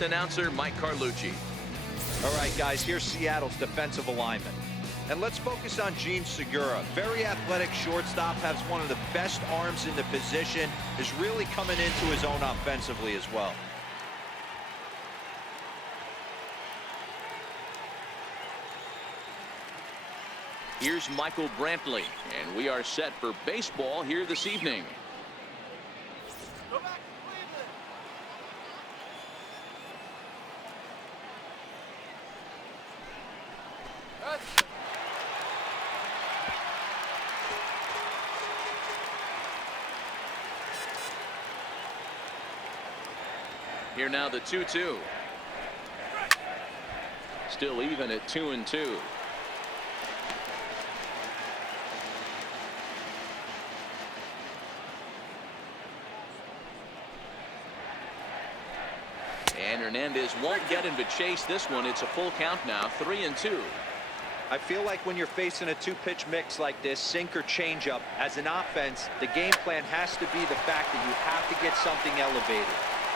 this announcer, Mike Carlucci. All right, guys, here's Seattle's defensive alignment. And let's focus on Jean Segura. Very athletic shortstop, has one of the best arms in the position, is really coming into his own offensively as well. Here's Michael Brantley, and we are set for baseball here this evening. Go back to Cleveland. Here now the 2-2. Still even at 2-2. And Hernandez won't get him to chase this one. It's a full count now, 3-2. I feel like when you're facing a two-pitch mix like this, sink or changeup, as an offense, the game plan has to be the fact that you have to get something elevated.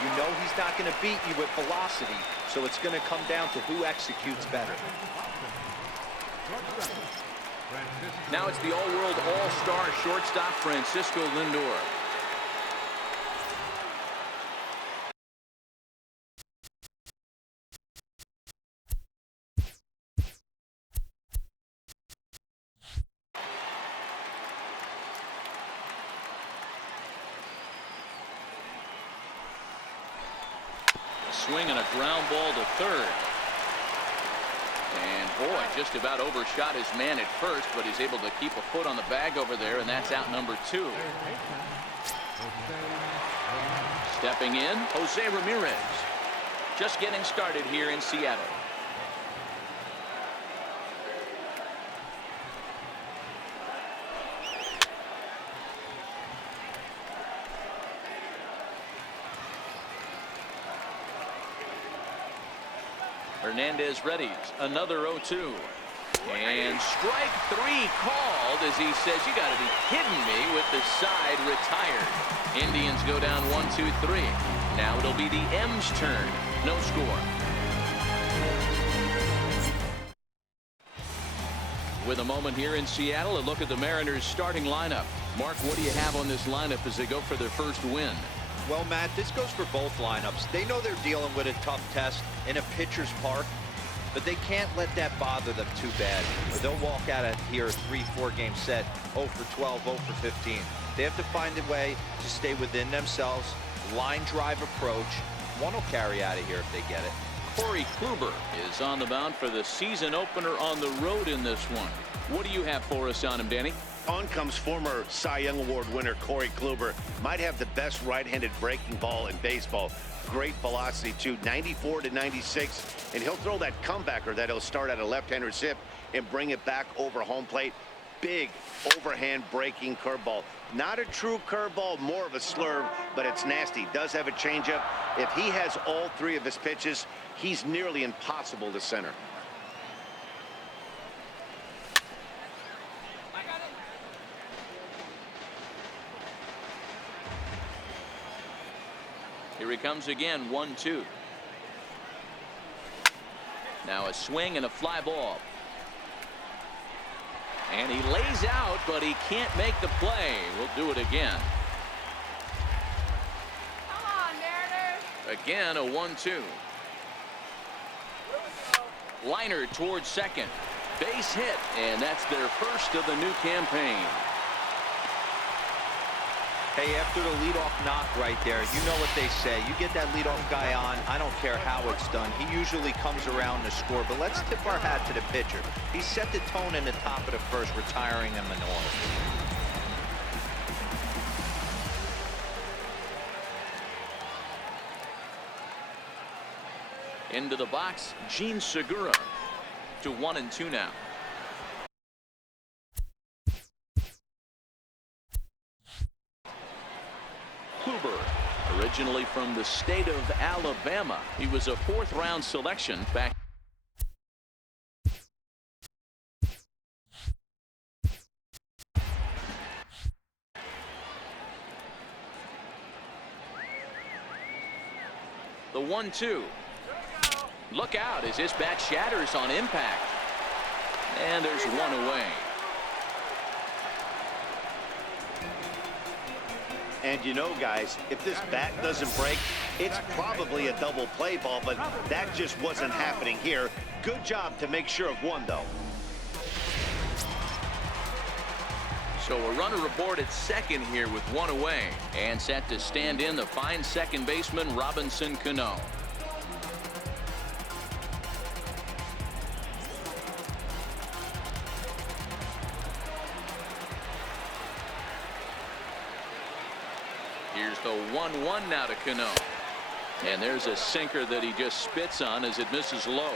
You know he's not going to beat you with velocity, so it's going to come down to who executes better. Now it's the all-world all-star shortstop Francisco Lindor. Swing and a ground ball to third. And boy, just about overshot his man at first, but he's able to keep a foot on the bag over there, and that's out number 2. Stepping in, Jose Ramirez. Just getting started here in Seattle. Hernandez readies another 0-2. And strike 3 called as he says, you got to be kidding me, with the side retired. Indians go down 1-2-3. Now it'll be the M's turn. No score. With a moment here in Seattle, a look at the Mariners starting lineup. Mark, what do you have on this lineup as they go for their first win? Well, Matt, this goes for both lineups. They know they're dealing with a tough test in a pitcher's park, but they can't let that bother them too bad, or they'll walk out of here a 3-4 game set, 0 for 12, 0 for 15. They have to find a way to stay within themselves, line drive approach. One will carry out of here if they get it. Corey Kluber is on the mound for the season opener on the road in this one. What do you have for us on him, Danny? On comes former Cy Young Award winner Corey Kluber. Might have the best right-handed breaking ball in baseball. Great velocity too, 94 to 96, and he'll throw that comebacker that he'll start at a left-hander's hip and bring it back over home plate. Big overhand breaking curveball. Not a true curveball, more of a slurve, but it's nasty. Does have a changeup. If he has all 3 of his pitches, he's nearly impossible to center. Here he comes again, 1-2. Now a swing and a fly ball. And he lays out, but he can't make the play. We'll do it again. Come on, Mariners. Again, a 1-2. Liner towards second. Base hit, and that's their first of the new campaign. Hey, after the leadoff knock right there, you know what they say. You get that leadoff guy on, I don't care how it's done. He usually comes around to score, but let's tip our hat to the pitcher. He set the tone in the top of the first, retiring him in order. Into the box, Jean Segura to 1-2 now. Kluber, originally from the state of Alabama. He was a 4th-round selection back. The 1-2. Look out as this bat shatters on impact. And there's one away. And you know, guys, if this bat doesn't break, it's probably a double play ball, but that just wasn't happening here. Good job to make sure of one, though. So a runner aboard at second here with one away. And set to stand in the fine second baseman, Robinson Cano. Here's the 1-1 now to Cano. And there's a sinker that he just spits on as it misses low.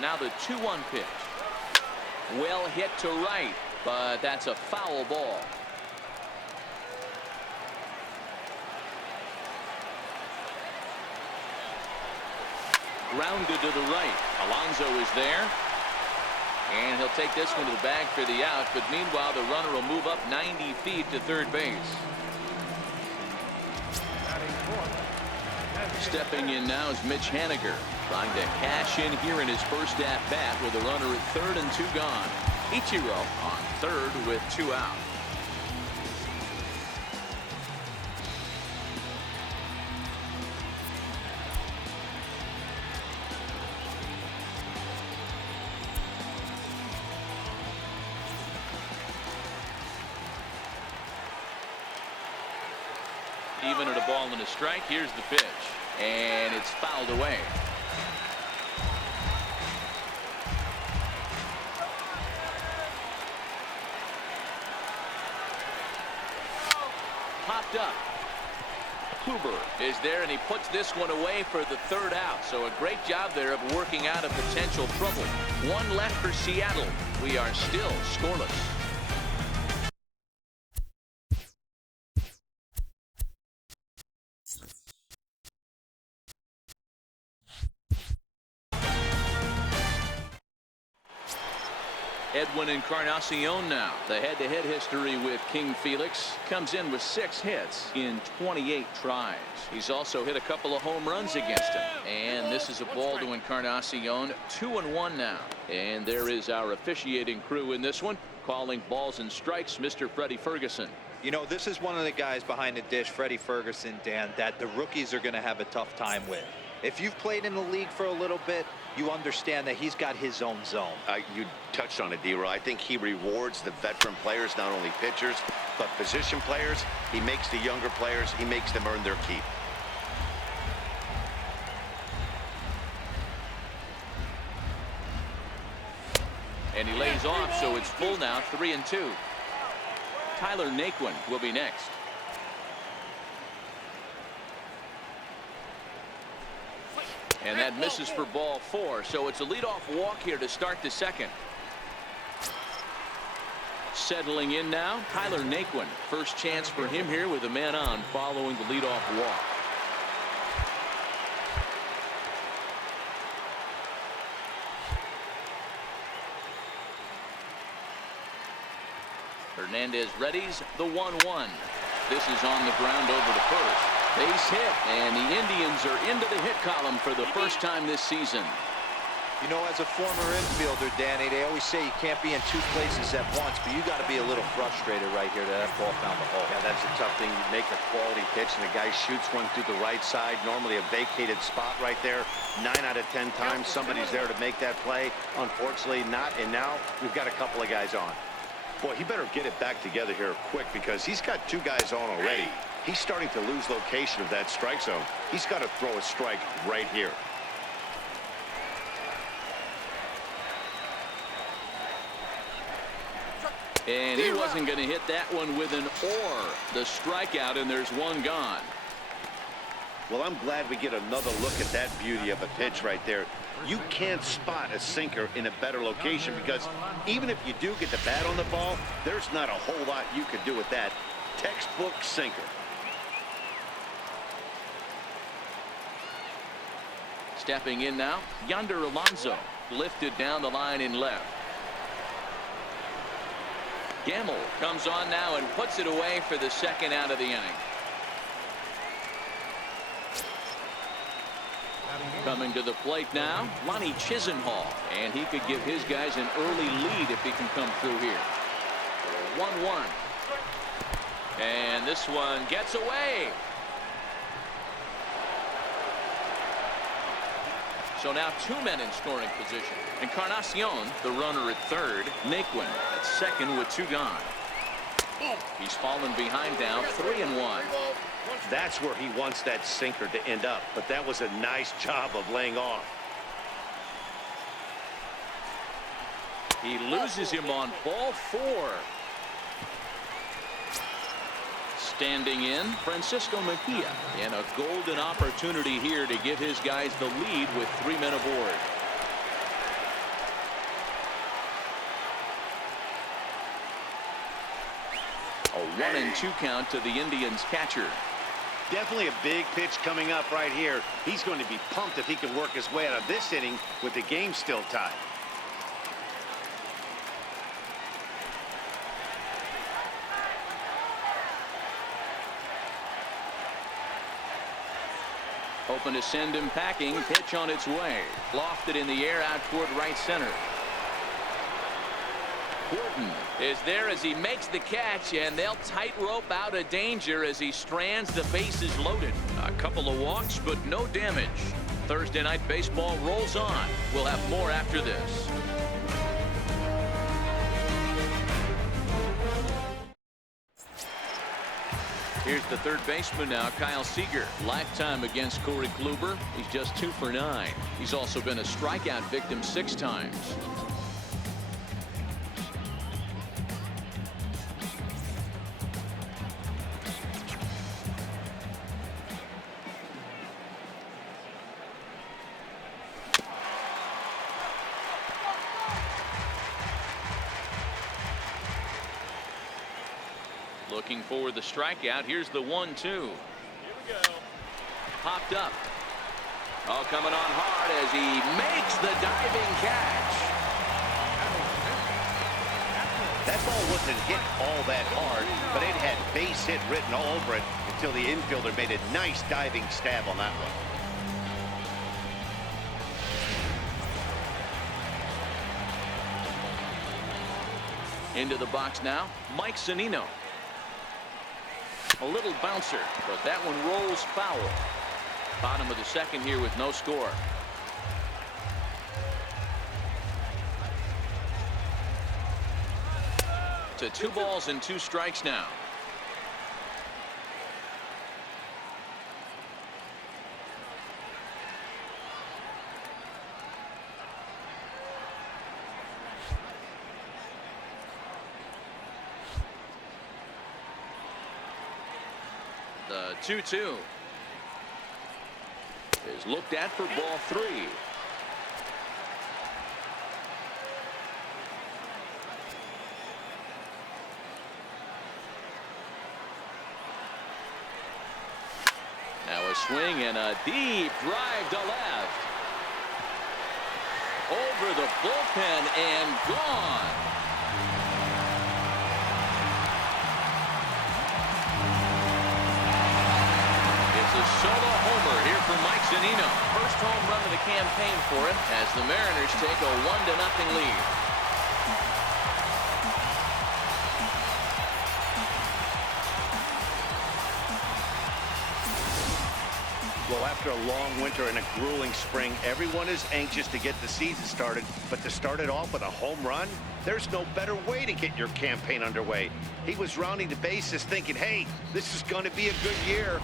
Now the 2-1 pitch. Well hit to right, but that's a foul ball. Grounded to the right. Alonso is there. And he'll take this one to the bag for the out. But meanwhile, the runner will move up 90 feet to third base. Stepping in now is Mitch Haniger, trying to cash in here in his first at bat with a runner at third and 2 gone. Ichiro on third with 2 out. Even at a ball and a strike. Here's the pitch, and it's fouled away. Popped up. Kluber is there, and he puts this one away for the third out. So a great job there of working out a potential trouble. One left for Seattle. We are still scoreless. Edwin Encarnacion now. The head-to-head history with King Felix. Comes in with 6 hits in 28 tries. He's also hit a couple of home runs against him. And this is a ball to Encarnacion. 2-1 now. And there is our officiating crew in this one, calling balls and strikes, Mr. Freddie Ferguson. You know, this is one of the guys behind the dish, Freddie Ferguson, Dan, that the rookies are going to have a tough time with. If you've played in the league for a little bit, you understand that he's got his own zone. You touched on it, D-Roy. I think he rewards the veteran players, not only pitchers, but position players. He makes the younger players, he makes them earn their keep. And he lays off, so it's full now, 3-2. Tyler Naquin will be next. And that misses for ball 4. So it's a leadoff walk here to start the second. Settling in now, Tyler Naquin. First chance for him here with a man on following the leadoff walk. Hernandez readies the 1-1. This is on the ground over to first. Base hit, and the Indians are into the hit column for the first time this season. You know, as a former infielder, Danny, they always say you can't be in 2 places at once, but you got to be a little frustrated right here that ball found the hole. Yeah, that's a tough thing. You make a quality pitch, and the guy shoots one through the right side, normally a vacated spot right there. 9 out of 10 times, somebody's there to make that play. Unfortunately, not, and now we've got a couple of guys on. Boy, he better get it back together here quick because he's got 2 guys on already. He's starting to lose location of that strike zone. He's got to throw a strike right here. And he wasn't going to hit that one with an or. The strikeout, and there's one gone. Well, I'm glad we get another look at that beauty of a pitch right there. You can't spot a sinker in a better location because even if you do get the bat on the ball, there's not a whole lot you could do with that. Textbook sinker. Stepping in now, Yonder Alonso, lifted down the line in left. Gamble comes on now and puts it away for the second out of the inning. Coming to the plate now, Lonnie Chisenhall, and he could give his guys an early lead if he can come through here. 1-1. And this one gets away. So now 2 men in scoring position. Encarnacion, the runner at third. Naquin at second with 2 gone. He's fallen behind now, 3-1. That's where he wants that sinker to end up, but that was a nice job of laying off. He loses him on ball 4. Standing in, Francisco Mejia, and a golden opportunity here to give his guys the lead with 3 men aboard. A 1-2 count to the Indians catcher. Definitely a big pitch coming up right here. He's going to be pumped if he can work his way out of this inning with the game still tied. Open to send him packing. Pitch on its way. Lofted in the air out toward right center. Gordon is there as he makes the catch, and they'll tightrope out of danger as he strands, the bases loaded. A couple of walks, but no damage. Thursday Night Baseball rolls on. We'll have more after this. Here's the third baseman now, Kyle Seager. Lifetime against Corey Kluber. He's just 2 for 9. He's also been a strikeout victim 6 times. Looking for the strikeout. Here's the 1-2. Here we go. Popped up. Oh, coming on hard as he makes the diving catch. That ball wasn't hit all that hard, but it had base hit written all over it until the infielder made a nice diving stab on that one. Into the box now, Mike Zunino. A little bouncer, but that one rolls foul. Bottom of the second here with no score. To 2 balls and 2 strikes now. The 2-2 is looked at for ball 3. Now a swing and a deep drive to left. Over the bullpen and gone. A solo homer here for Mike Zunino. First home run of the campaign for him as the Mariners take a 1-0 lead. Well, after a long winter and a grueling spring, everyone is anxious to get the season started. But to start it off with a home run, there's no better way to get your campaign underway. He was rounding the bases thinking, hey, this is going to be a good year.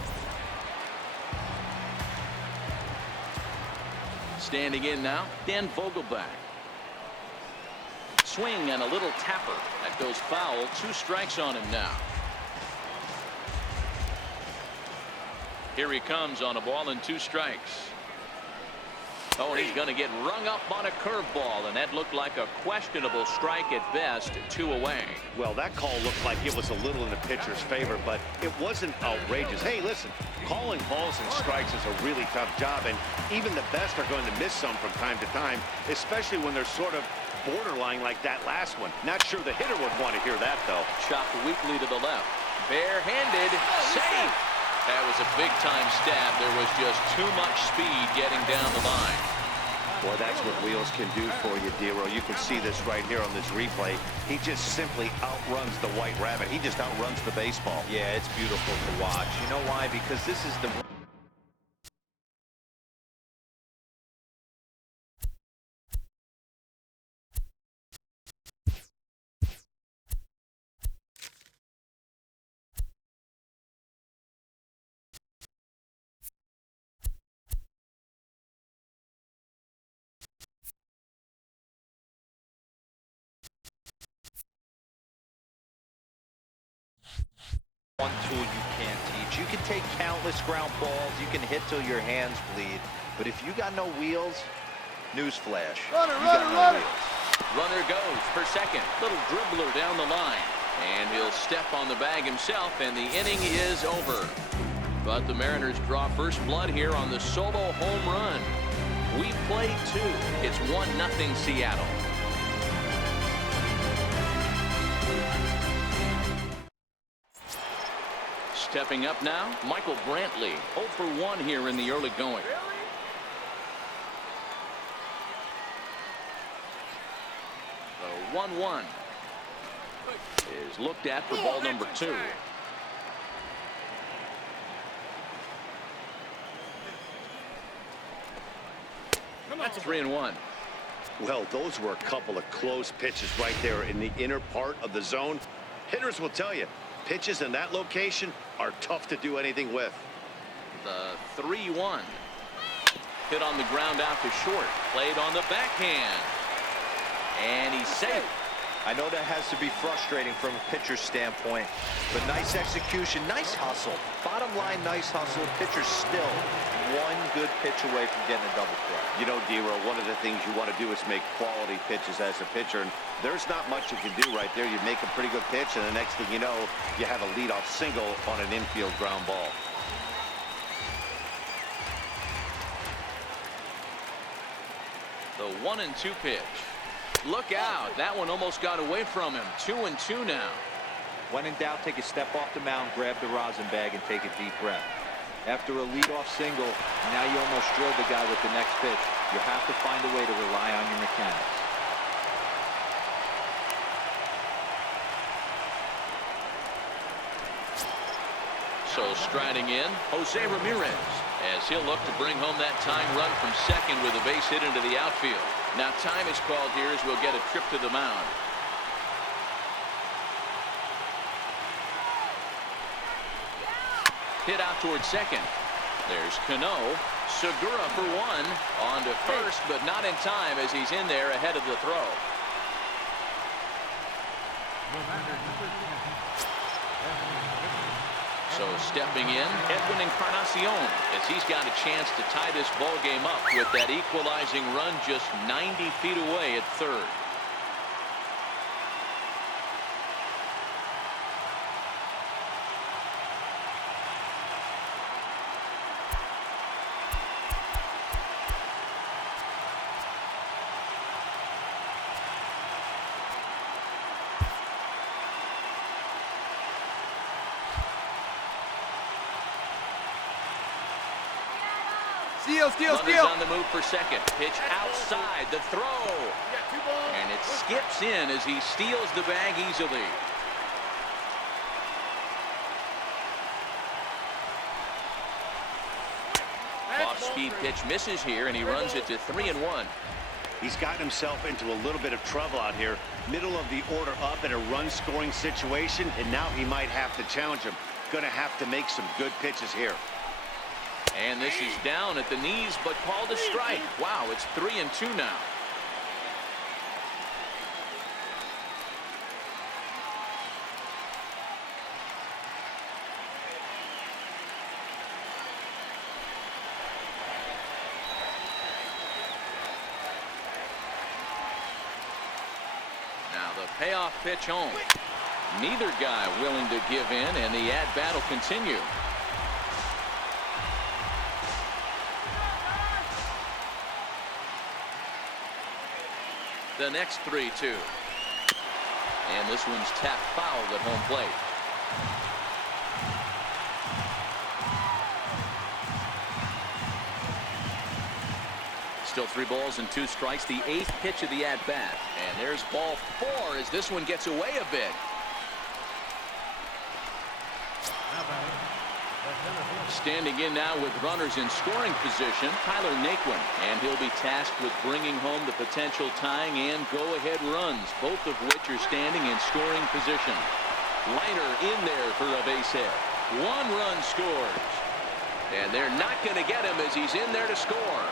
Standing in now, Dan Vogelback. Swing and a little tapper. That goes foul. 2 strikes on him now. Here he comes on a ball and 2 strikes. Oh, and he's going to get rung up on a curveball, and that looked like a questionable strike at best. 2 away. Well, that call looked like it was a little in the pitcher's favor, but it wasn't outrageous. Hey, listen, calling balls and strikes is a really tough job, and even the best are going to miss some from time to time, especially when they're sort of borderline like that last one. Not sure the hitter would want to hear that, though. Chopped weakly to the left. Barehanded. Safe. That was a big-time stab. There was just too much speed getting down the line. Boy, that's what wheels can do for you, Dero. You can see this right here on this replay. He just simply outruns the White Rabbit. He just outruns the baseball. Yeah, it's beautiful to watch. You know why? Because this is the... one tool you can't teach. You can take countless ground balls. You can hit till your hands bleed. But if you got no wheels, newsflash. Runner. Runner goes for second. Little dribbler down the line. And he'll step on the bag himself, and the inning is over. But the Mariners draw first blood here on the solo home run. We played two. It's 1-0 Seattle. Stepping up now, Michael Brantley. 0 for 1 here in the early going. The 1-1 is looked at for ball number 2. That's 3-1. Well, those were a couple of close pitches right there in the inner part of the zone. Hitters will tell you, pitches in that location are tough to do anything with. The 3-1. Hit on the ground out to short. Played on the backhand. And he's safe. I know that has to be frustrating from a pitcher's standpoint, but nice execution, nice hustle. Bottom line, nice hustle. Pitcher's still one good pitch away from getting a double play. You know, Dero, one of the things you want to do is make quality pitches as a pitcher, and there's not much you can do right there. You make a pretty good pitch, and the next thing you know, you have a leadoff single on an infield ground ball. The 1-2 pitch. Look out. That one almost got away from him. 2-2 now. When in doubt, take a step off the mound, grab the rosin bag, and take a deep breath. After a leadoff single, now you almost drilled the guy with the next pitch. You have to find a way to rely on your mechanics. So striding in, Jose Ramirez, as he'll look to bring home that tying run from second with a base hit into the outfield. Now time is called here as we'll get a trip to the mound. Hit out towards second. There's Cano. Segura for 1. On to first, but not in time as he's in there ahead of the throw. So stepping in, Edwin Encarnacion, as he's got a chance to tie this ball game up with that equalizing run just 90 feet away at third. Runners on the move for second. Pitch outside. The throw. And it skips in as he steals the bag easily. Off-speed pitch misses here, and he runs it to 3-1. He's gotten himself into a little bit of trouble out here. Middle of the order up in a run-scoring situation, and now he might have to challenge him. Going to have to make some good pitches here. And this is down at the knees, but called a strike. Wow, it's 3-2 now. Now the payoff pitch home. Neither guy willing to give in, and the at-bat will continue. The next 3-2. And this one's tapped foul at home plate. Still 3 balls and 2 strikes. The 8th pitch of the at-bat. And there's ball 4 as this one gets away a bit. Standing in now with runners in scoring position, Tyler Naquin, and he'll be tasked with bringing home the potential tying and go-ahead runs, both of which are standing in scoring position. Liner in there for a base hit. 1 run scores, and they're not going to get him as he's in there to score.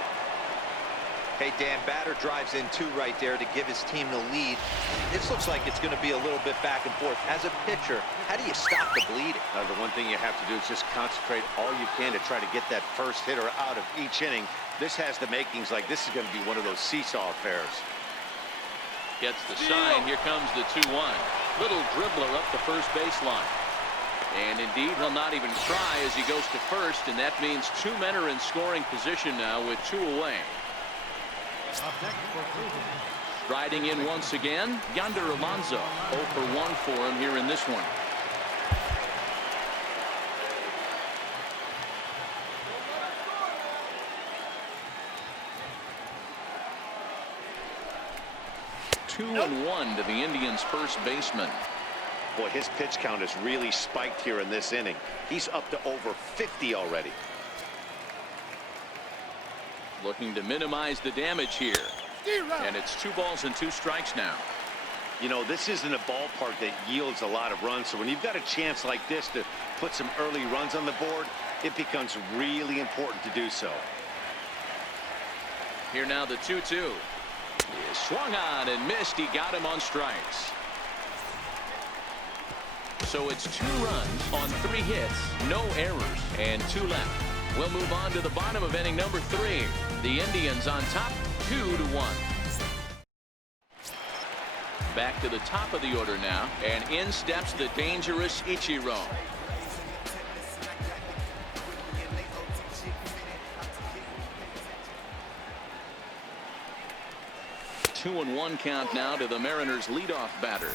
Hey, Dan, batter drives in 2 right there to give his team the lead. This looks like it's going to be a little bit back and forth. As a pitcher, how do you stop the bleeding? The one thing you have to do is just concentrate all you can to try to get that first hitter out of each inning. This has the makings like this is going to be one of those seesaw affairs. Gets the sign. Here comes the 2-1. Little dribbler up the first baseline. And indeed, he'll not even try as he goes to first, and that means 2 men are in scoring position now with 2 away. Riding in once again, Yonder Alonso. 0 for 1 for him here in this one. Two and 1 to the Indians' first baseman. Boy, his pitch count has really spiked here in this inning. He's up to over 50 already. Looking to minimize the damage here. And it's 2 balls and 2 strikes now. You know, this isn't a ballpark that yields a lot of runs, so when you've got a chance like this to put some early runs on the board, it becomes really important to do so. Here now the 2-2. He swung on and missed. He got him on strikes. So it's 2 runs on 3 hits, no errors, and 2 left. We'll move on to the bottom of inning number 3. The Indians on top 2-1. Back to the top of the order now, and in steps the dangerous Ichiro. Two and 1 count now to the Mariners' leadoff batter.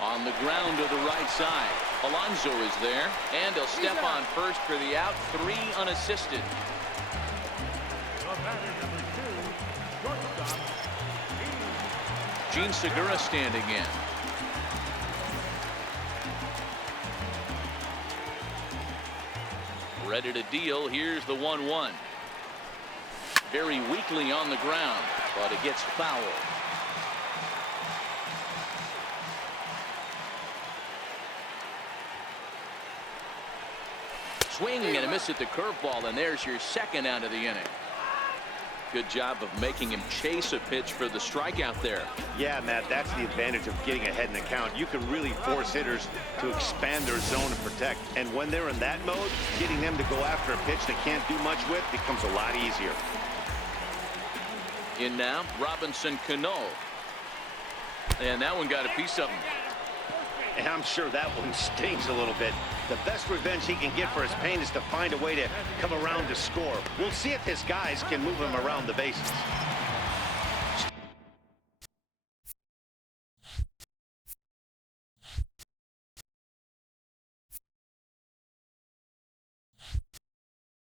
On the ground to the right side. Alonso is there, and he'll step on first for the out. 3 unassisted. Gene Segura standing in. Ready to deal. Here's the 1-1. Very weakly on the ground, but it gets fouled. Swing and a miss at the curveball, and there's your second out of the inning. Good job of making him chase a pitch for the strikeout there. Yeah, Matt, that's the advantage of getting ahead in the count. You can really force hitters to expand their zone and protect. And when they're in that mode, getting them to go after a pitch they can't do much with becomes a lot easier. In now, Robinson Cano. And that one got a piece of him. And I'm sure that one stings a little bit. The best revenge he can get for his pain is to find a way to come around to score. We'll see if his guys can move him around the bases.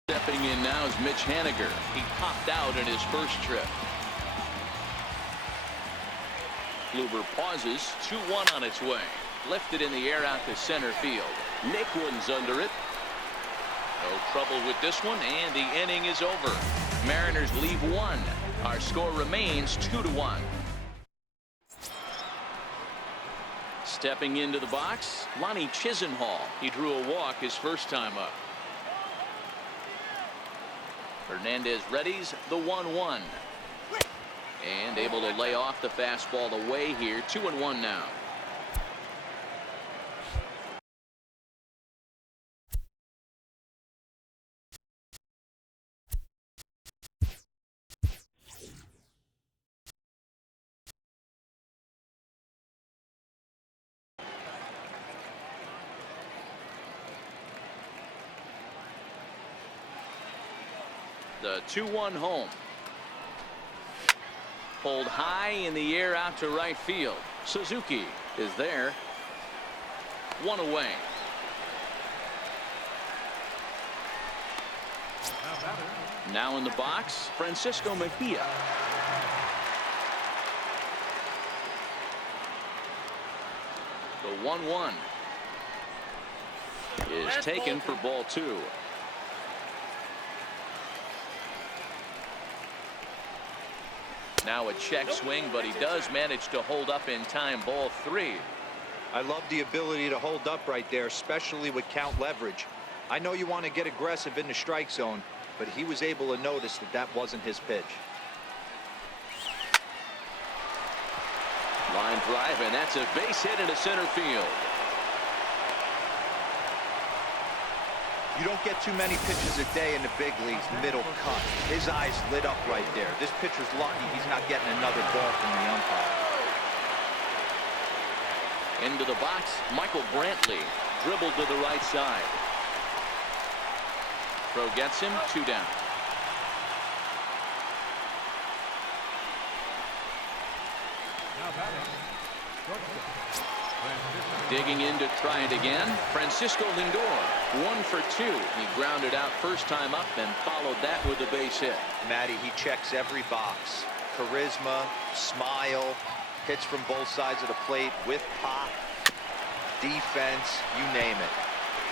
Stepping in now is Mitch Haniger. He popped out in his first trip. Kluber pauses. 2-1 on its way. Lifted in the air out to center field. Naquin's under it. No trouble with this one, and the inning is over. Mariners leave 1. Our score remains 2-1. Stepping into the box, Lonnie Chisenhall. He drew a walk his first time up. Hernandez readies the 1-1. And able to lay off the fastball away here. 2-1 now. The 2-1 home. Pulled high in the air out to right field. Suzuki is there. 1 away. Now in the box, Francisco Mejia. The 1-1 is taken for ball 2. Now a check swing, but he does manage to hold up in time. Ball 3. I love the ability to hold up right there, especially with count leverage. I know you want to get aggressive in the strike zone, but he was able to notice that that wasn't his pitch. Line drive, and that's a base hit into center field. You don't get too many pitches a day in the big leagues. Middle cut. His eyes lit up right there. This pitcher's lucky he's not getting another ball from the umpire. Into the box, Michael Brantley dribbled to the right side. Throw gets him. 2 down. Digging in to try it again, Francisco Lindor. 1 for 2. He grounded out first time up and followed that with a base hit. Matty, he checks every box. Charisma, smile, hits from both sides of the plate with pop, defense, you name it.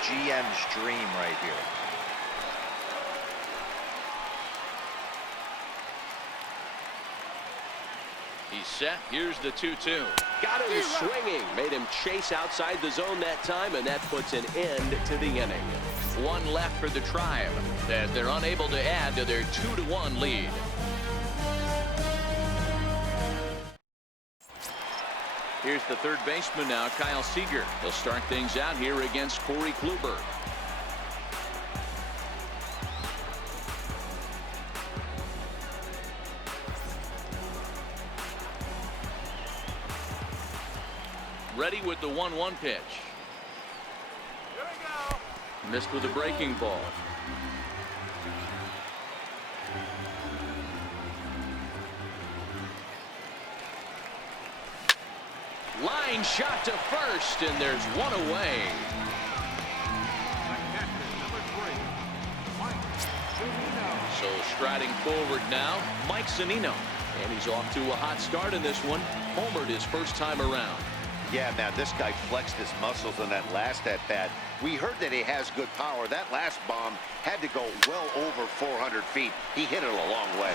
GM's dream right here. He's set. Here's the 2-2. Got him swinging. Made him chase outside the zone that time, and that puts an end to the inning. 1 left for the Tribe as they're unable to add to their 2-1 lead. Here's the third baseman now, Kyle Seager. He'll start things out here against Corey Kluber. Ready with the 1-1 pitch. Here we go. Missed with a breaking ball. Line shot to first, and there's 1 away. So striding forward now, Mike Zunino. And he's off to a hot start in this one. Homered his first time around. Yeah, man, this guy flexed his muscles on that last at-bat. We heard that he has good power. That last bomb had to go well over 400 feet. He hit it a long way.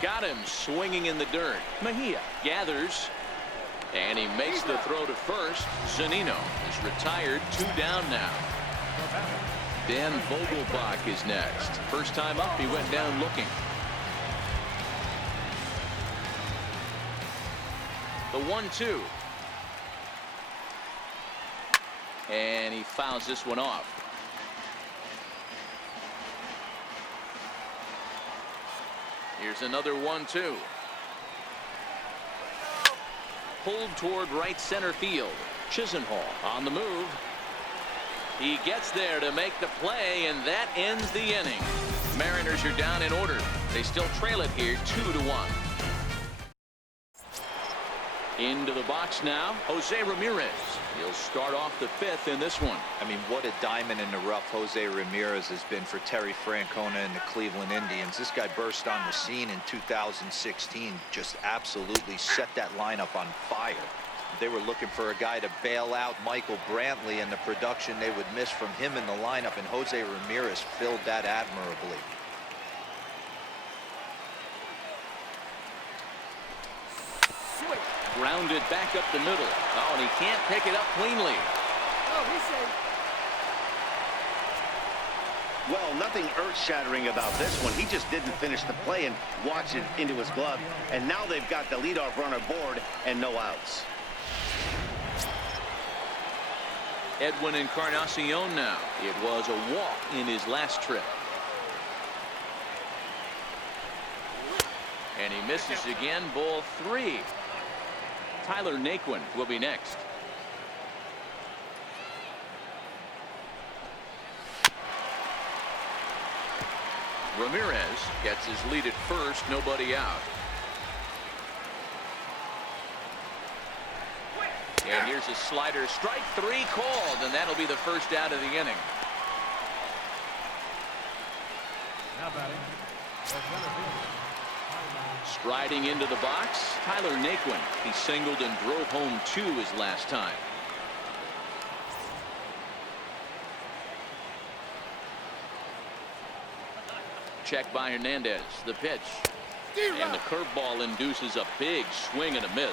Got him swinging in the dirt. Mejia gathers. And he makes the throw to first. Zunino is retired. 2 down now. Dan Vogelbach is next. First time up, he went down looking. The 1-2. And he fouls this one off. Here's another 1-2. Pulled toward right center field. Chisenhall on the move. He gets there to make the play, and that ends the inning. Mariners are down in order. They still trail it here 2-1. Into the box now, Jose Ramirez. He'll start off the 5th in this one. I mean, what a diamond in the rough Jose Ramirez has been for Terry Francona and the Cleveland Indians. This guy burst on the scene in 2016, just absolutely set that lineup on fire. They were looking for a guy to bail out Michael Brantley, and the production they would miss from him in the lineup, and Jose Ramirez filled that admirably. Grounded back up the middle. Oh, and he can't pick it up cleanly. Oh, he's safe. Well, nothing earth-shattering about this one. He just didn't finish the play and watch it into his glove. And now they've got the leadoff runner board and no outs. Edwin Encarnacion now. It was a walk in his last trip. And he misses again. Ball 3. Tyler Naquin will be next. Ramirez gets his lead at first. Nobody out. And here's a slider. Strike 3 called, and that'll be the first out of the inning. Now batting. Striding into the box, Tyler Naquin. He singled and drove home 2 his last time. Check by Hernandez. The pitch. And the curveball induces a big swing and a miss.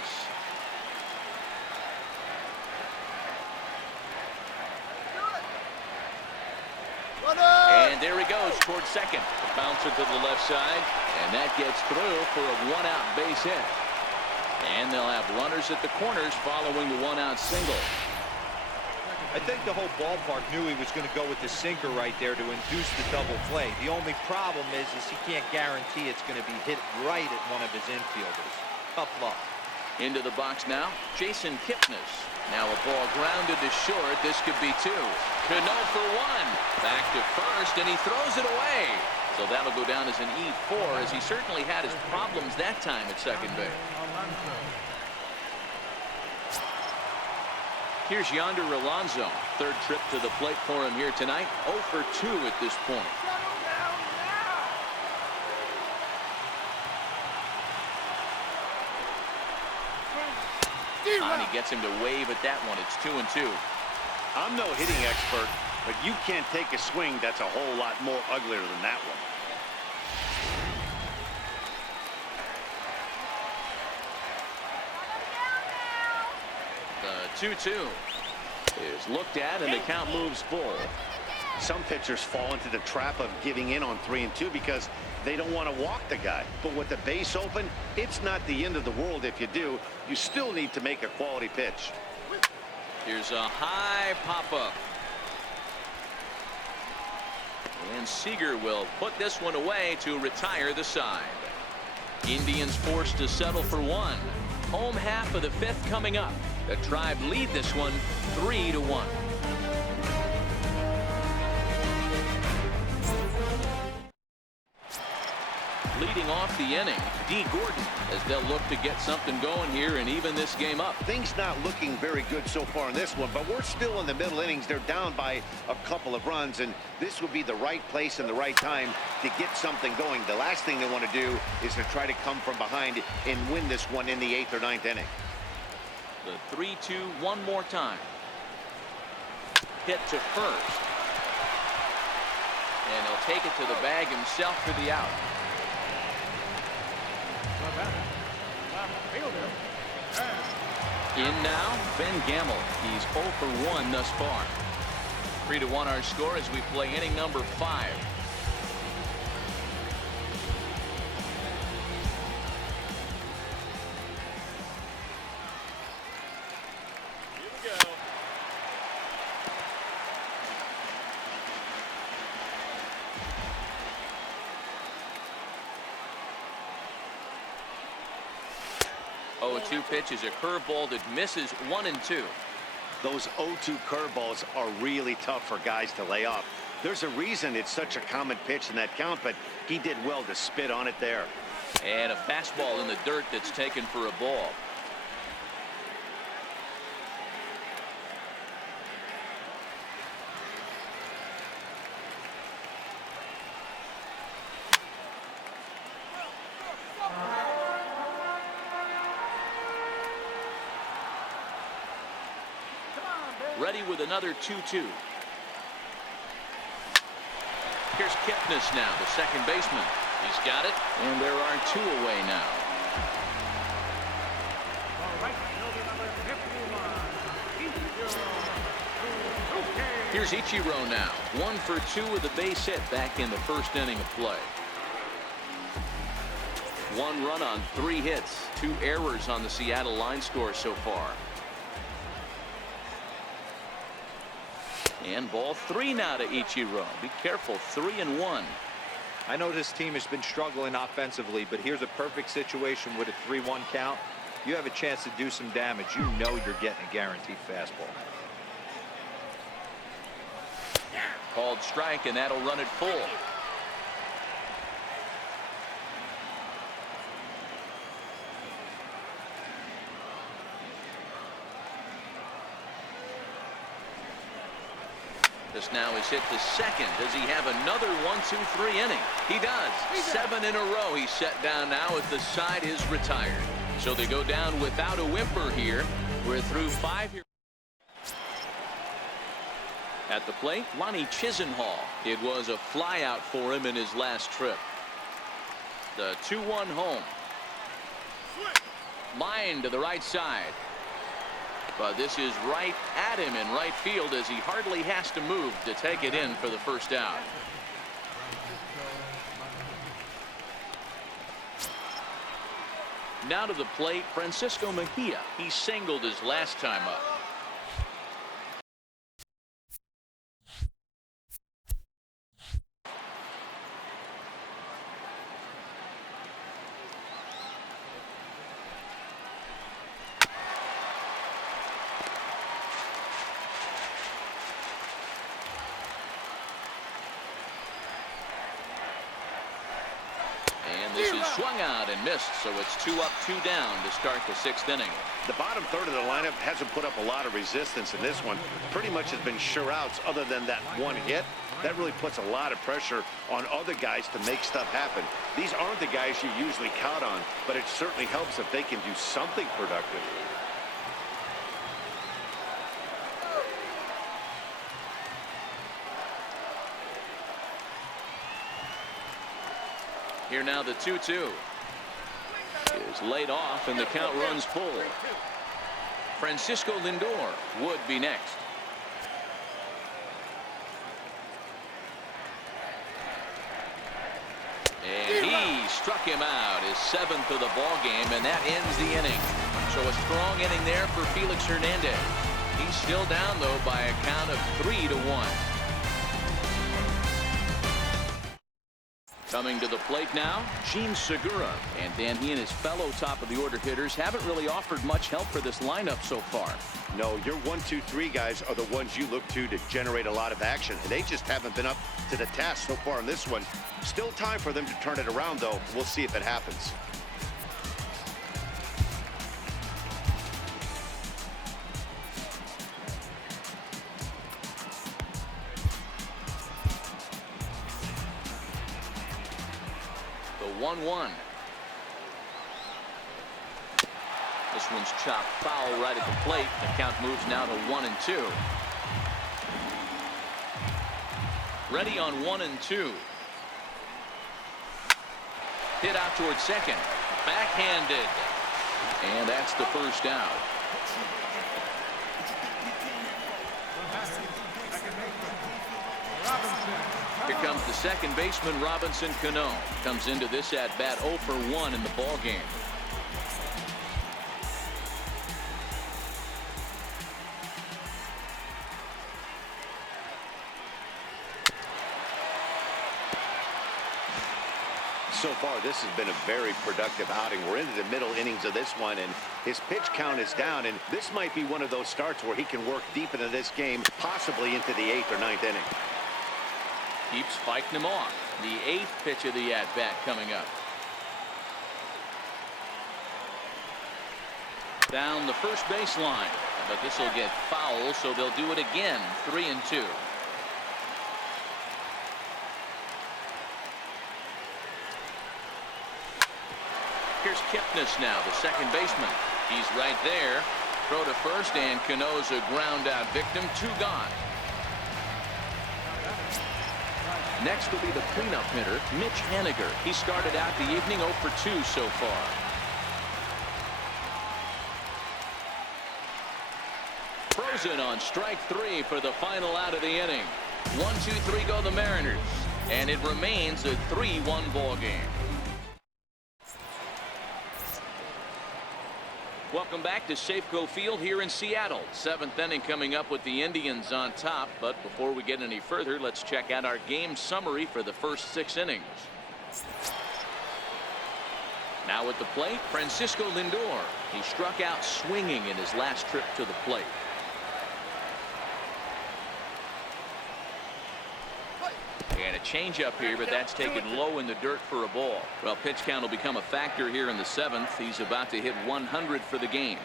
And there he goes towards second. Bouncer to the left side. And that gets through for a 1-out base hit. And they'll have runners at the corners following the 1-out single. I think the whole ballpark knew he was going to go with the sinker right there to induce the double play. The only problem is he can't guarantee it's going to be hit right at one of his infielders. Tough luck. Into the box now, Jason Kipnis. Now a ball grounded to short. This could be 2. Cano for 1. Back to first, and he throws it away. So that'll go down as an E4, as he certainly had his problems that time at second base. Here's Yonder Alonso. 3rd trip to the plate for him here tonight. 0 for 2 at this point. And he gets him to wave at that one. It's 2-2. I'm no hitting expert, but you can't take a swing that's a whole lot more uglier than that one. The 2-2 is looked at, and the count moves full. Some pitchers fall into the trap of giving in on 3 and 2 because they don't want to walk the guy. But with the base open, it's not the end of the world if you do. You still need to make a quality pitch. Here's a high pop-up. And Seager will put this one away to retire the side. Indians forced to settle for 1. Home half of the 5th coming up. The Tribe lead this one 3-1. Leading off the inning, D. Gordon, as they'll look to get something going here and even this game up. Things not looking very good so far in this one, but we're still in the middle innings. They're down by a couple of runs, and this would be the right place and the right time to get something going. The last thing they want to do is to try to come from behind and win this one in the 8th or 9th inning. The 3-2 one more time. Hit to first. And he'll take it to the bag himself for the out. In now, Ben Gamble. He's 0 for 1 thus far. 3-1 our score as we play inning number 5. Here we go. Oh, 2 pitch is a curveball that misses 1 and 2. Those 0-2 curveballs are really tough for guys to lay off. There's a reason it's such a common pitch in that count, but he did well to spit on it there. And a fastball in the dirt that's taken for a ball. Ready with another 2-2. Here's Kipnis now, the second baseman. He's got it, and there are 2 away now. All right. Here's Ichiro now. 1 for 2 with a base hit back in the first inning of play. 1 run on 3 hits. 2 errors on the Seattle line score so far. And ball 3 now to Ichiro. Be careful. 3-1. I know this team has been struggling offensively, but here's a perfect situation with a 3-1 count. You have a chance to do some damage. You know you're getting a guaranteed fastball. Called strike, and that'll run it full. This now is hit to second. Does he have another 1-2-3 inning? He does. 7 in a row. He's set down now as the side is retired. So they go down without a whimper here. We're through 5 here. At the plate, Lonnie Chisenhall. It was a flyout for him in his last trip. The 2-1 home. Line to the right side. But this is right at him in right field as he hardly has to move to take it in for the first out. Now to the plate, Francisco Mejia. He singled his last time up. This is swung out and missed, so it's 2 up, 2 down to start the 6th inning. The bottom third of the lineup hasn't put up a lot of resistance in this one. Pretty much has been sure outs other than that 1 hit. That really puts a lot of pressure on other guys to make stuff happen. These aren't the guys you usually count on, but it certainly helps if they can do something productive. Here now the 2-2 is laid off and the count runs full. Francisco Lindor would be next. And he struck him out, his 7th of the ball game, and that ends the inning. So a strong inning there for Felix Hernandez. He's still down though by a count of 3-1. Coming to the plate now, Gene Segura. And Dan, he and his fellow top of the order hitters haven't really offered much help for this lineup so far. No, your 1-2-3 guys are the ones you look to generate a lot of action, and they just haven't been up to the task so far in this one. Still time for them to turn it around, though. We'll see if it happens. The 1-1. This one's chopped foul right at the plate. The count moves now to 1-2. Ready on 1-2. Hit out towards second. Backhanded. And that's the first out. Here comes the second baseman, Robinson Cano. Comes into this at bat 0 for 1 in the ball game. So far, this has been a very productive outing. We're into the middle innings of this one, and his pitch count is down, and this might be one of those starts where he can work deep into this game, possibly into the 8th or 9th inning. Keeps fighting him off. The 8th pitch of the at-bat coming up. Down the first baseline, but this will get foul, so they'll do it again. 3-2. Here's Kipnis now, the second baseman. He's right there. Throw to first, and Cano's a ground-out victim. 2 gone. Next will be the cleanup hitter, Mitch Haniger. He started out the evening 0 for 2 so far. cruising on strike 3 for the final out of the inning. 1-2-3 go the Mariners, and it remains a 3-1 ball game. Welcome back to Safeco Field here in Seattle. 7th inning coming up with the Indians on top. But before we get any further, let's check out our game summary for the first 6 innings. Now at the plate, Francisco Lindor. He struck out swinging in his last trip to the plate. And a changeup here, but that's taken low in the dirt for a ball. Well, pitch count will become a factor here in the 7th. He's about to hit 100 for the game.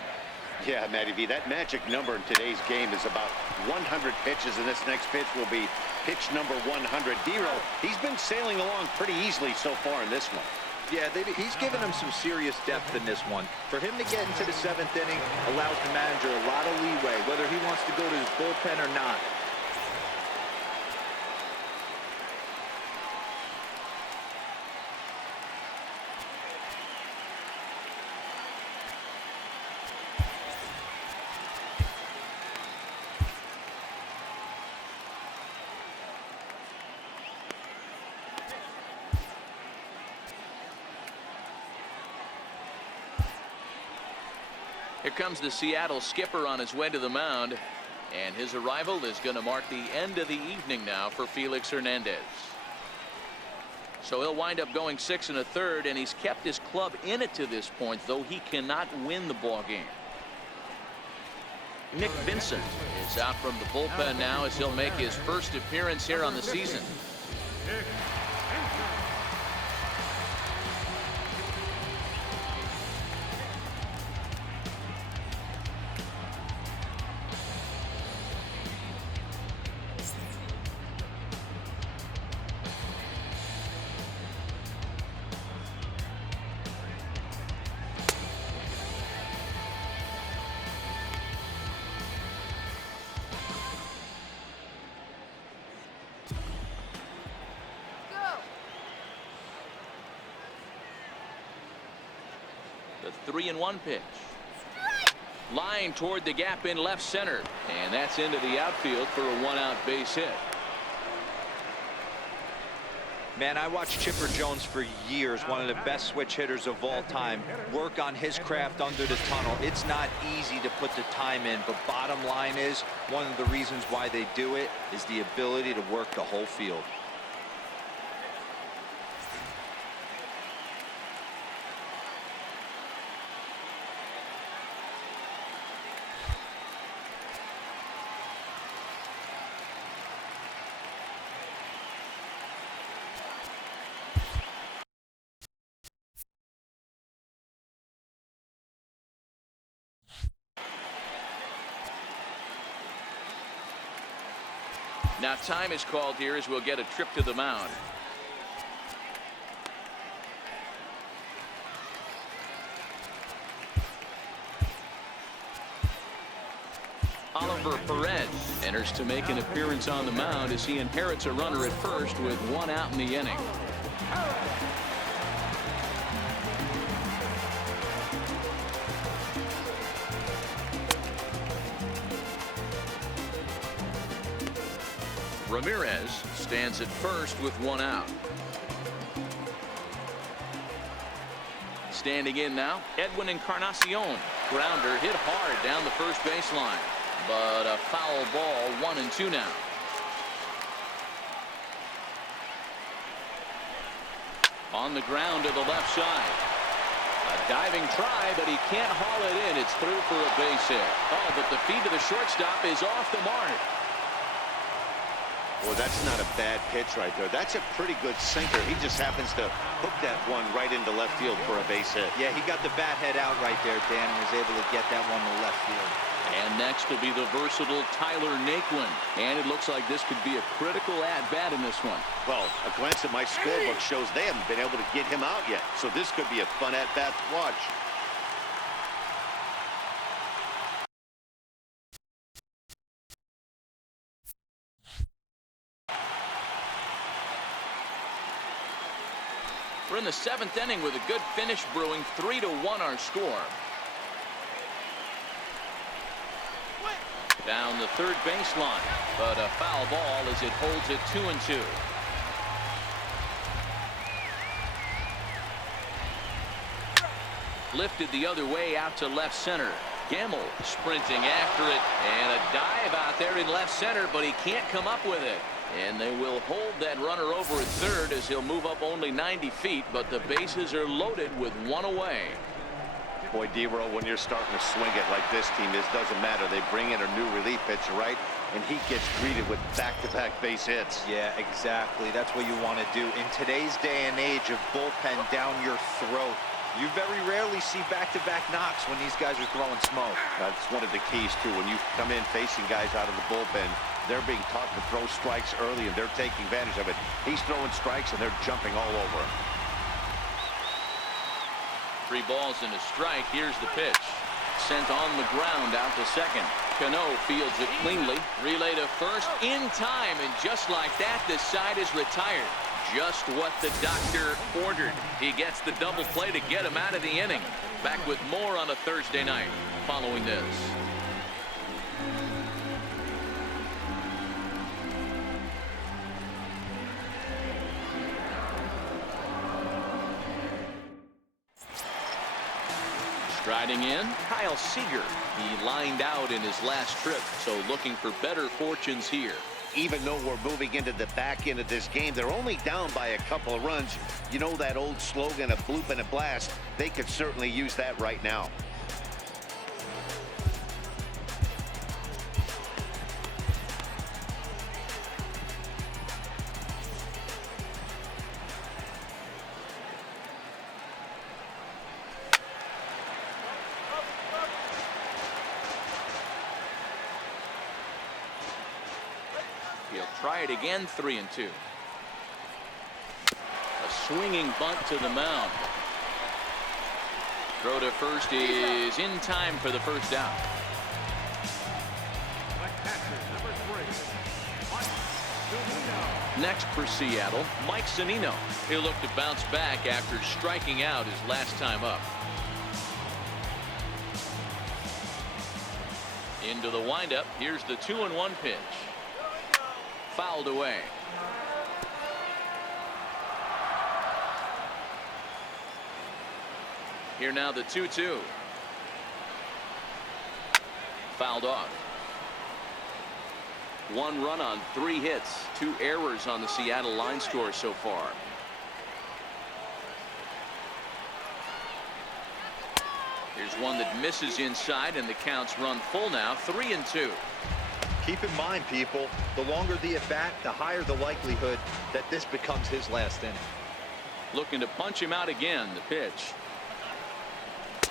Yeah, Matty V, that magic number in today's game is about 100 pitches, and this next pitch will be pitch number 100. D-Roll, he's been sailing along pretty easily so far in this one. Yeah, he's given him some serious depth in this one. For him to get into the 7th inning allows the manager a lot of leeway, whether he wants to go to his bullpen or not. Here comes the Seattle skipper on his way to the mound, and his arrival is going to mark the end of the evening now for Felix Hernandez. So he'll wind up going 6 1/3, and he's kept his club in it to this point, though he cannot win the ball game. Nick Vincent is out from the bullpen now as he'll make his first appearance here on the season. The 3-1 pitch. Line toward the gap in left center, and that's into the outfield for a 1-out base hit. Man, I watched Chipper Jones for years, one of the best switch hitters of all time, work on his craft under the tunnel. It's not easy to put the time in, but bottom line is, one of the reasons why they do it is the ability to work the whole field. Now time is called here as we'll get a trip to the mound. Oliver Perez enters to make an appearance on the mound as he inherits a runner at first with 1 out in the inning. Ramirez stands at first with 1 out. Standing in now, Edwin Encarnacion. Grounder hit hard down the first baseline, but a foul ball, 1-2 now. On the ground to the left side. A diving try, but he can't haul it in. It's through for a base hit. Oh, but the feed to the shortstop is off the mark. Well, that's not a bad pitch right there. That's a pretty good sinker. He just happens to hook that one right into left field for a base hit. Yeah, he got the bat head out right there, Dan, and was able to get that one to left field. And next will be the versatile Tyler Naquin. And it looks like this could be a critical at-bat in this one. Well, a glance at my scorebook shows they haven't been able to get him out yet. So this could be a fun at-bat to watch. We're in the 7th inning with a good finish brewing. 3-1 our score. Down the third baseline, but a foul ball as it holds it 2-2. Lifted the other way out to left center. Gamble sprinting after it, and a dive out there in left center, but he can't come up with it. And they will hold that runner over at third as he'll move up only 90 feet, but the bases are loaded with one away. Boy, D-Roll, when you're starting to swing it like this team is, doesn't matter. They bring in a new relief pitcher, right? And he gets greeted with back-to-back base hits. Yeah, exactly. That's what you want to do. In today's day and age of bullpen down your throat, you very rarely see back-to-back knocks when these guys are throwing smoke. That's one of the keys, too. When you come in facing guys out of the bullpen, they're being taught to throw strikes early, and they're taking advantage of it. He's throwing strikes, and they're jumping all over him. 3 balls and a strike. Here's the pitch. Sent on the ground out to second. Cano fields it cleanly. Relay to first in time, and just like that, the side is retired. Just what the doctor ordered. He gets the double play to get him out of the inning. Back with more on a Thursday night following this. Striding in, Kyle Seager. He lined out in his last trip, so looking for better fortunes here. Even though we're moving into the back end of this game, they're only down by a couple of runs. You know that old slogan, a bloop and a blast? They could certainly use that right now. He'll try it again, 3-2. A swinging bunt to the mound. Throw to first is in time for the first out. Next for Seattle, Mike Zunino. He'll look to bounce back after striking out his last time up. Into the windup. Here's the 2-1 pitch. Fouled away. Here now the 2-2. Fouled off. 1 run on 3 hits. 2 errors on the Seattle line score so far. Here's one that misses inside, and the counts run full now. 3-2. Keep in mind, people, the longer the at-bat, the higher the likelihood that this becomes his last inning. Looking to punch him out again. The pitch.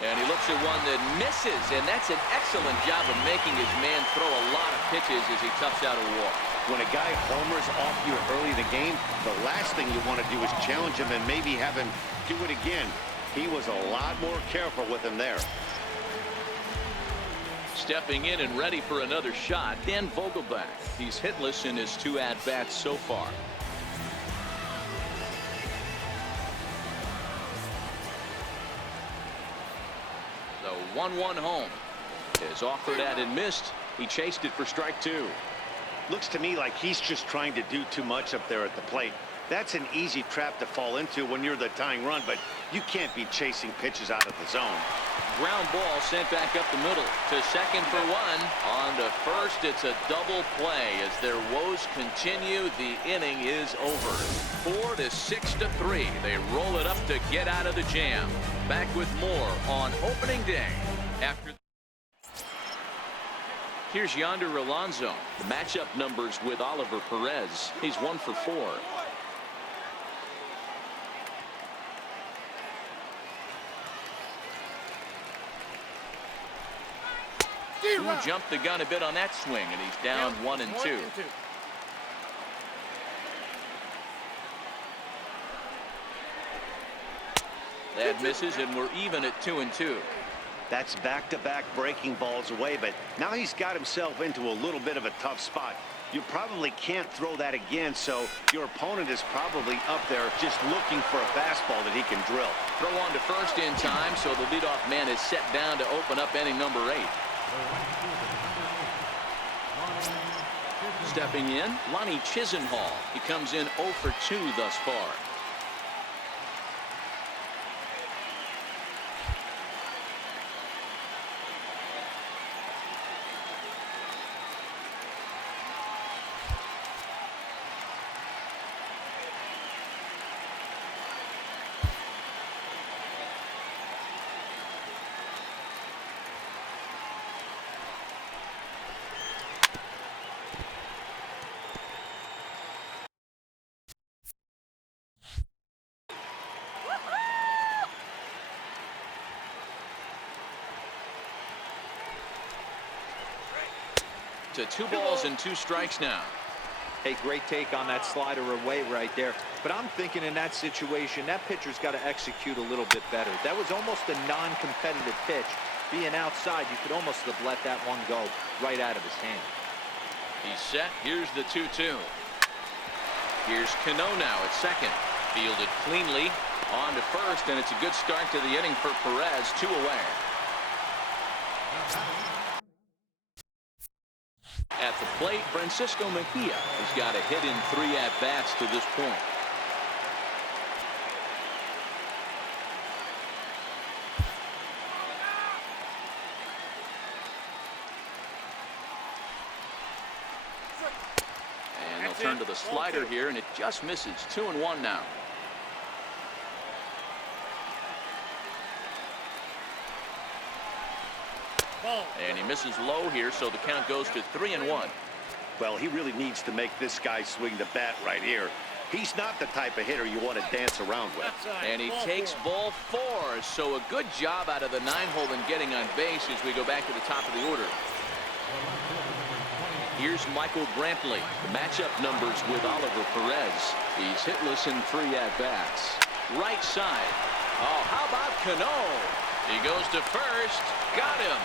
And he looks at one that misses, and that's an excellent job of making his man throw a lot of pitches as he toughs out a walk. When a guy homers off you early in the game, the last thing you want to do is challenge him and maybe have him do it again. He was a lot more careful with him there. Stepping in and ready for another shot, Dan Vogelbach. He's hitless in his 2 at-bats so far. The 1-1 home is offered at and missed. He chased it for strike 2. Looks to me like he's just trying to do too much up there at the plate. That's an easy trap to fall into when you're the tying run, but you can't be chasing pitches out of the zone. Ground ball sent back up the middle to second for 1. On to first, it's a double play as their woes continue. The inning is over. 4-6-3. They roll it up to get out of the jam. Back with more on opening day after. Here's Yonder Alonso. The matchup numbers with Oliver Perez. He's 1 for 4. He jumped the gun a bit on that swing, and he's down 1-2. That misses, and we're even at 2-2. That's back-to-back breaking balls away, but now he's got himself into a little bit of a tough spot. You probably can't throw that again, so your opponent is probably up there just looking for a fastball that he can drill. Throw on to first in time, so the leadoff man is set down to open up inning number 8. Stepping in, Lonnie Chisenhall. He comes in 0 for 2 thus far. To 2 balls and 2 strikes now. Hey, great take on that slider away right there. But I'm thinking in that situation, that pitcher's got to execute a little bit better. That was almost a non-competitive pitch. Being outside, you could almost have let that one go right out of his hand. He's set. Here's the 2-2. Here's Cano now at second. Fielded cleanly. On to first, and it's a good start to the inning for Perez. 2 away. At the plate, Francisco Mejia has got a hit in 3 at-bats to this point. And they'll turn to the slider here, and it just misses. 2-1 now. And he misses low here, so the count goes to 3-1. Well, he really needs to make this guy swing the bat right here. He's not the type of hitter you want to dance around with. And he takes ball 4. So a good job out of the 9-hole in getting on base as we go back to the top of the order. Here's Michael Brantley. The matchup numbers with Oliver Perez. He's hitless in 3 at-bats. Right side. Oh, how about Cano? He goes to first. Got him.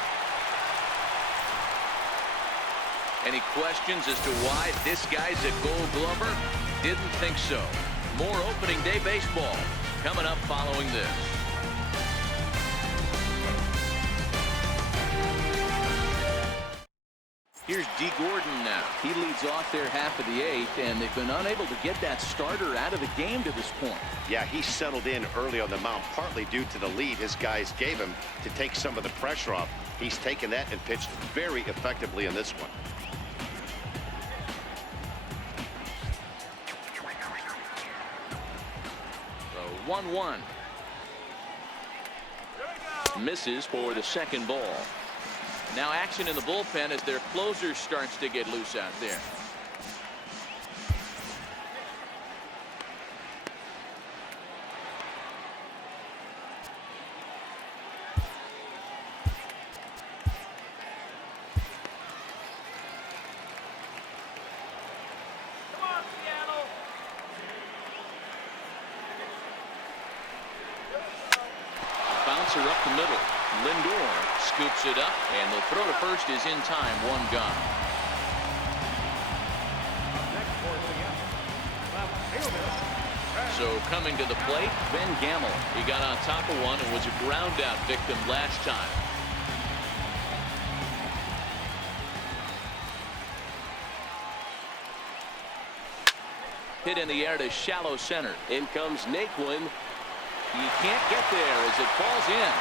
Any questions as to why this guy's a Gold Glover? Didn't think so. More opening day baseball coming up following this. Here's D. Gordon now. He leads off their half of the 8th, and they've been unable to get that starter out of the game to this point. Yeah, he settled in early on the mound, partly due to the lead his guys gave him to take some of the pressure off. He's taken that and pitched very effectively in this one. The 1-1. Misses for the second ball. Now action in the bullpen as their closer starts to get loose out there. Bouncer up the middle. Lindor scoops it up, and the throw to first is in time. 1 gone. So coming to the plate, Ben Gamel. He got on top of one and was a ground out victim last time. Hit in the air to shallow center. In comes Naquin. He can't get there as it falls in.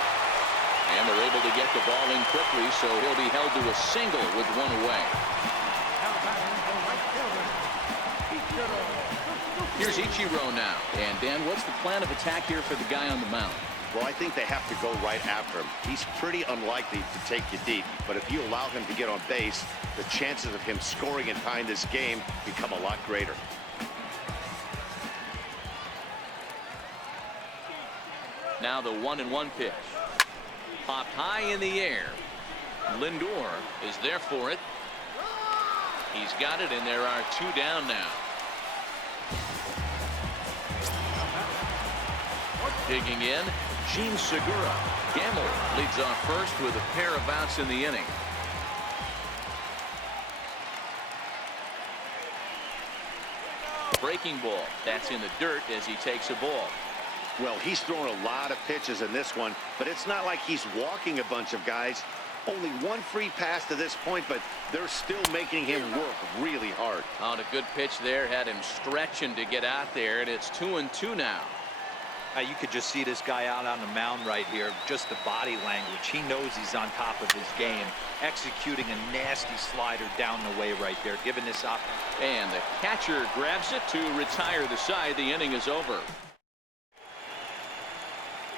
And they're able to get the ball in quickly, so he'll be held to a single with 1 away. Here's Ichiro now. And Dan, what's the plan of attack here for the guy on the mound? Well, I think they have to go right after him. He's pretty unlikely to take you deep, but if you allow him to get on base, the chances of him scoring and tying this game become a lot greater. Now the 1-1 pitch. Popped high in the air. Lindor is there for it. He's got it, and there are 2 down now. Digging in, Gene Segura. Gamble leads off first with a pair of outs in the inning. Breaking ball. That's in the dirt as he takes a ball. Well, he's thrown a lot of pitches in this one, but it's not like he's walking a bunch of guys. Only one free pass to this point, but they're still making him work really hard. On a good pitch there, had him stretching to get out there, and it's 2-2 now. You could just see this guy out on the mound right here. Just the body language. He knows he's on top of his game. Executing a nasty slider down the way right there. Giving this up. And the catcher grabs it to retire the side. The inning is over.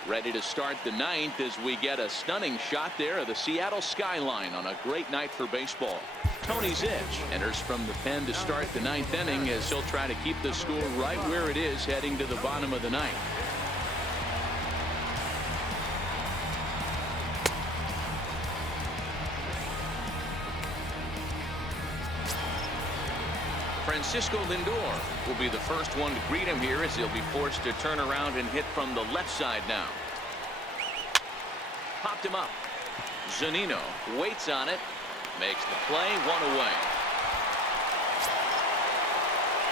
Ready to start the ninth as we get a stunning shot there of the Seattle skyline on a great night for baseball. Tony Zitch enters from the pen to start the ninth inning as he'll try to keep the score right where it is heading to the bottom of the ninth. Francisco Lindor will be the first one to greet him here as he'll be forced to turn around and hit from the left side now. Popped him up. Zunino waits on it. Makes the play. One away.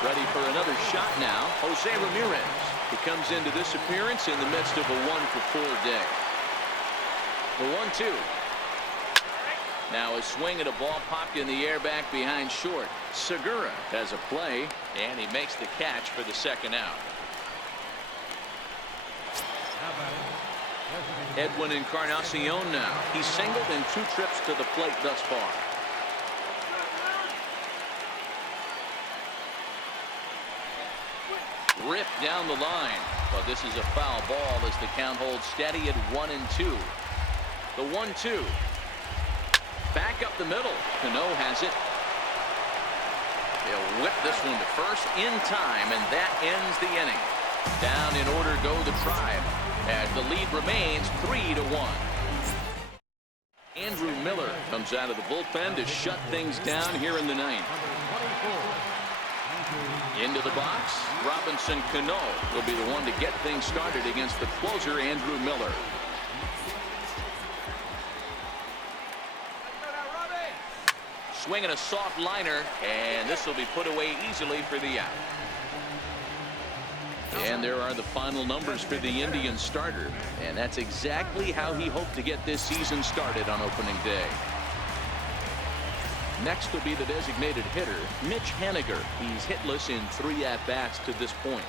Ready for another shot now. Jose Ramirez. He comes into this appearance in the midst of a 1-for-4 day. The 1-2. Now a swing at a ball popped in the air back behind short. Segura has a play, and he makes the catch for the second out. Edwin Encarnacion now. He's singled in 2 trips to the plate thus far. Ripped down the line, but this is a foul ball as the count holds steady at 1-2. The 1-2. Back up the middle. Cano has it. They'll whip this one to first in time, and that ends the inning. Down in order go the Tribe as the lead remains 3-1. Andrew Miller comes out of the bullpen to shut things down here in the ninth. Into the box, Robinson Cano will be the one to get things started against the closer, Andrew Miller. Swinging a soft liner, and this will be put away easily for the out. And there are the final numbers for the Indians starter, and that's exactly how he hoped to get this season started on opening day. Next will be the designated hitter, Mitch Haniger. He's hitless in 3 at-bats to this point.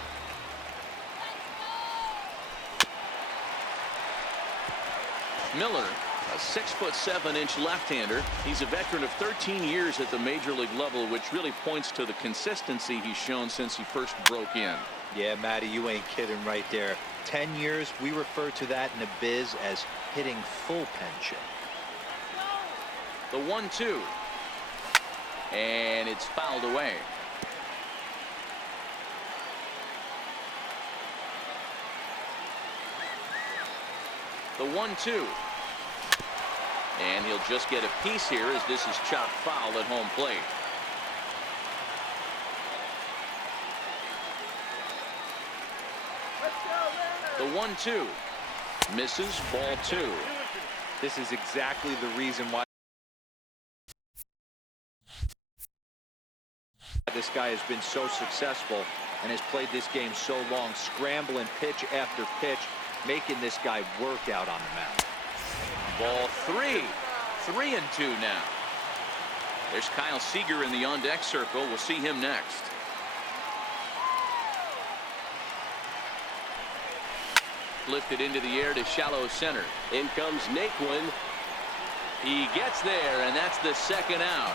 Miller, a 6'7" left-hander. He's a veteran of 13 years at the major league level, which really points to the consistency he's shown since he first broke in. Yeah, Matty, you ain't kidding right there. 10 years, we refer to that in the biz as hitting full pension. The 1-2. And it's fouled away. The 1-2. And he'll just get a piece here as this is chopped foul at home plate. The 1-2. Misses, ball 2. This is exactly the reason why this guy has been so successful and has played this game so long, scrambling pitch after pitch, making this guy work out on the mound. Ball 3. 3-2 now. There's Kyle Seager in the on-deck circle. We'll see him next. Lifted into the air to shallow center. In comes Naquin. He gets there, and that's the second out.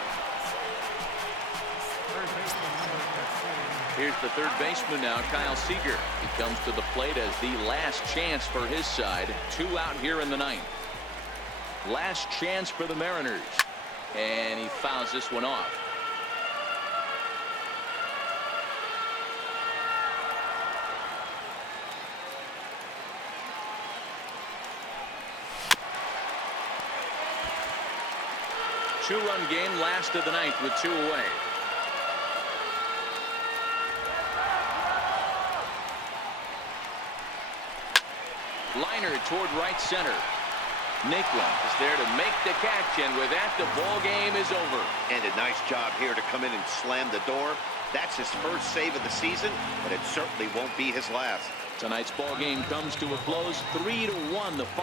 Here's the third baseman now, Kyle Seager. He comes to the plate as the last chance for his side. 2 out here in the ninth. Last chance for the Mariners. And he fouls this one off. Two-run game, last of the ninth with 2 away. Liner toward right center. Naquin is there to make the catch, and with that, the ball game is over. And a nice job here to come in and slam the door. That's his first save of the season, but it certainly won't be his last. Tonight's ball game comes to a close, 3-1. The final.